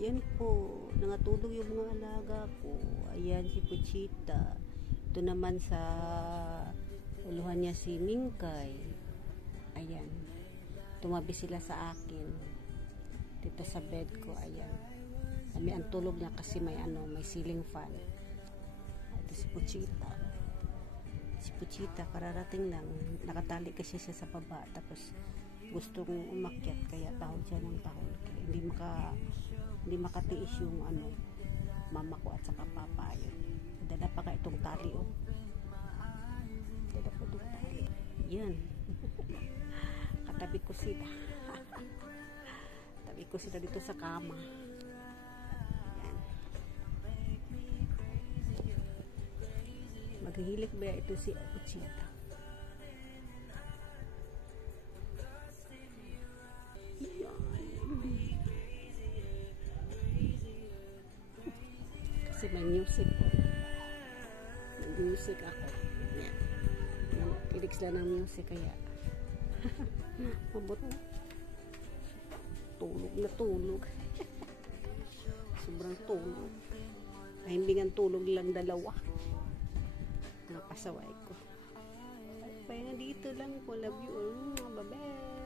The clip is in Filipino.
Yan po, nangatulog yung mga alaga ko. Ayan si Puchita. Ito naman sa uluhan niya si Mingkay. Ayan. Tumabi sila sa akin. Dito sa bed ko, ayan. Kami ang tulog niya kasi may ceiling fan. Ito si Puchita. Si Puchita, kararating lang. Nakatali kasi siya sa baba. Tapos gustong umakyat kaya tahol siya ng tahol. Kaya hindi makatiis yung mama ko at saka papa. Dala pa ka itong tali, oh. Dala pa itong tali. Yan. Katabi ko sila. Tabi ko sila dito sa kama. Yan. Maghihilik ba ito si Puchita? Kasi may music po. May music ako. Yan. Kilig sila ng music kaya. Mabot na. Tulog na tulog. Sobrang tulog. Mahimbingan tulog lang dalawa. Napasaway ko. Ay, dito lang po. Love you all. Bye-bye.